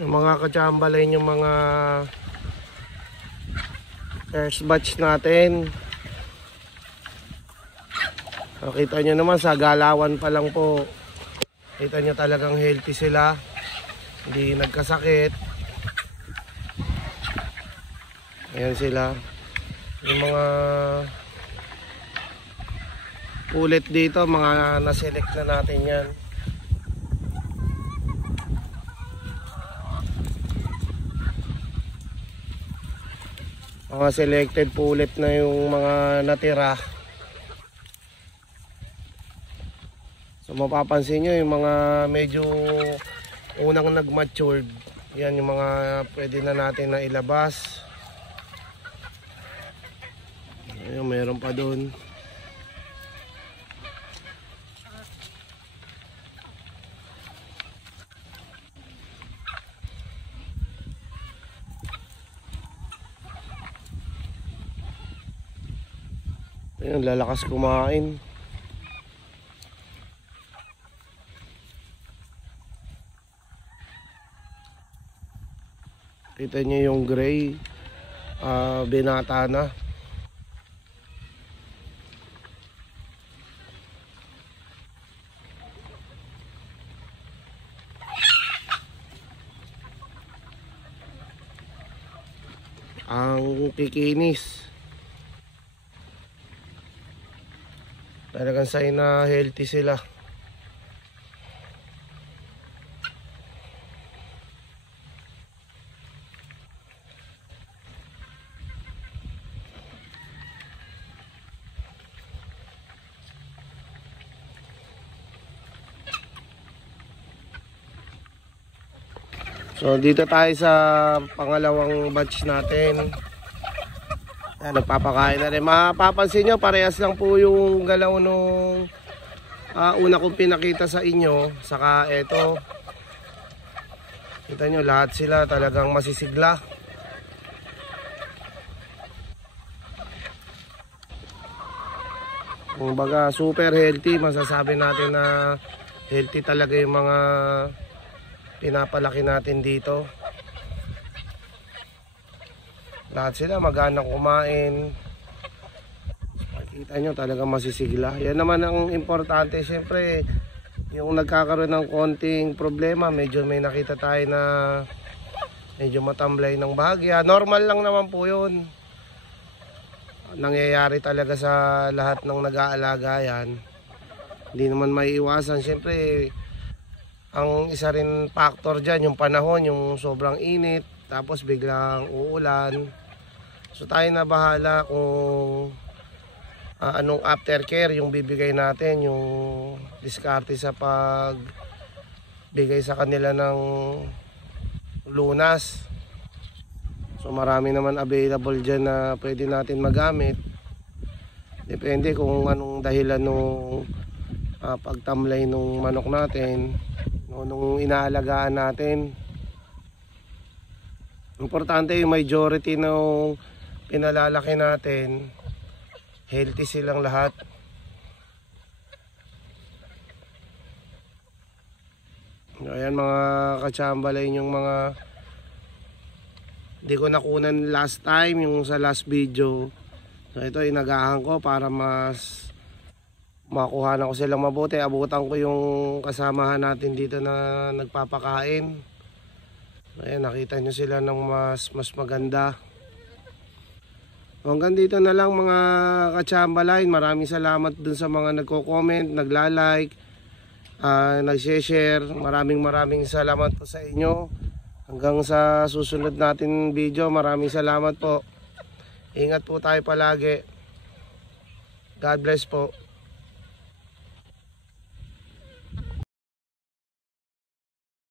Yung mga kachambalay, yung mga first batch natin. Kita nyo naman sa galawan pa lang po, kita nyo talagang healthy sila, hindi nagkasakit. Ayan sila. Yung mga ulit dito, mga naselect na natin yan. Mga selected pulit na yung mga natira. So mapapansin nyo yung mga medyo unang nag-matured, yan yung mga pwede na natin na ilabas. Ayun, meron pa doon. Ayun, lalakas kumain. Kita nyo yung gray, binata na. Ang kikinis. Talagang sign na healthy sila. So dito tayo sa pangalawang batch natin. Ayan, nagpapakain na rin. Mapapansin nyo, parehas lang po yung galaw nung una kong pinakita sa inyo. Saka eto, kita nyo lahat sila talagang masisigla. Kumbaga super healthy. Masasabi natin na healthy talaga yung mga pinapalaki natin dito. Lahat sila mag-anak kumain. Makikita nyo talagang masisigla. Yan naman ang importante. Siyempre yung nagkakaroon ng konting problema, medyo may nakita tayo na medyo matamlay ng bahagya, normal lang naman po yun. Nangyayari talaga sa lahat ng nag-aalaga yan. Hindi naman maiiwasan. Siyempre ang isa rin factor dyan, yung panahon, yung sobrang init, tapos biglang uulan. So tayo na bahala kung anong aftercare yung bibigay natin, yung diskarte sa pagbigay sa kanila ng lunas. So marami naman available dyan na pwede natin magamit. Depende kung anong dahilan nung pagtamlay nung manok natin, nung inaalagaan natin. Importante yung majority ng pinalalaki natin, healthy silang lahat. Ayan mga kachambalay, yung mga hindi ko nakunan last time, yung sa last video. So ito inagahan ko para mas makuha na ko silang mabuti. Abutan ko yung kasamahan natin dito na nagpapakain. Ayan, nakita nyo sila ng mas maganda. Hanggang dito na lang mga kachambalay. Maraming salamat dun sa mga nagko-comment, nagla-like, nag-share. Maraming salamat po sa inyo. Hanggang sa susunod natin video, maraming salamat po. Ingat po tayo palagi. God bless po.